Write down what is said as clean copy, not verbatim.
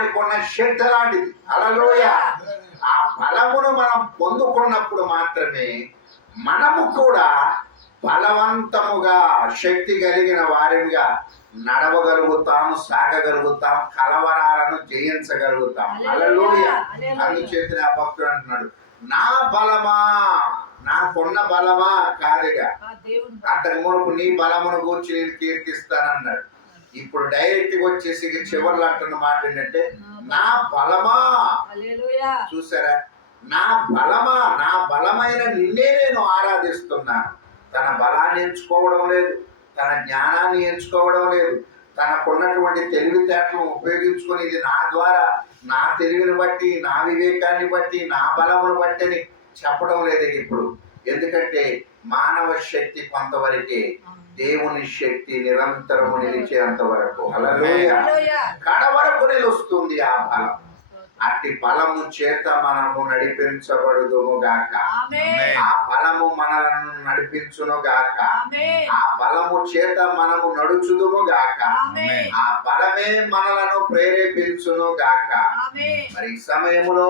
దానికి ఉన్న శక్తి లాంటిది. హల్లెలూయా. ఆ బలమును మనం పొందుకున్నప్పుడు మాత్రమే మనము కూడా బలవంతముగా శక్తి కలిగిన వారిగా నడవగలుగుతాము, సాగగలుగుతాం, కలవరాలను జయించగలుగుతాం. హల్లెలూయా. అందుచేత ఆ భక్తుడు అంటున్నాడు, నా బలమా, నాకున్న బలమా కాదుగా. అంతకు మునుపు నీ బలమును గూర్చి నేను కీర్తిస్తానన్నాడు. ఇప్పుడు డైరెక్ట్ గా వచ్చేసి చివర్లు అంటున్న మాట ఏంటంటే, నా బలమా. చూసారా, నా బలమా, నా బలమైన నిన్నే నేను ఆరాధిస్తున్నాను. తన బలాన్ని ఎంచుకోవడం లేదు, తన జ్ఞానాన్ని ఎంచుకోవడం లేదు, తనకున్నటువంటి తెలివితేటలను ఉపయోగించుకొని ఇది నా ద్వారా, నా తెలివిని బట్టి, నా వివేకాన్ని బట్టి, నా బలమును బట్టి అని చెప్పడం లేదు ఇప్పుడు. ఎందుకంటే మానవ శక్తి కొంతవరకే, దేవుని శక్తి నిరంతరము నిలిచేంత వరకు. హల్లెలూయా. కడవరకు నిలుస్తుంది ఆ బలం. అట్టి బలము చేత మనము నడిపించబడుదుము గాక. ఆ బలము మనలను నడిపించును గాక. ఆ బలము చేత మనము నడుచుదుము గాక. ఆ బలమే మనలను ప్రేరేపించును గాక. మరి ఈ సమయములో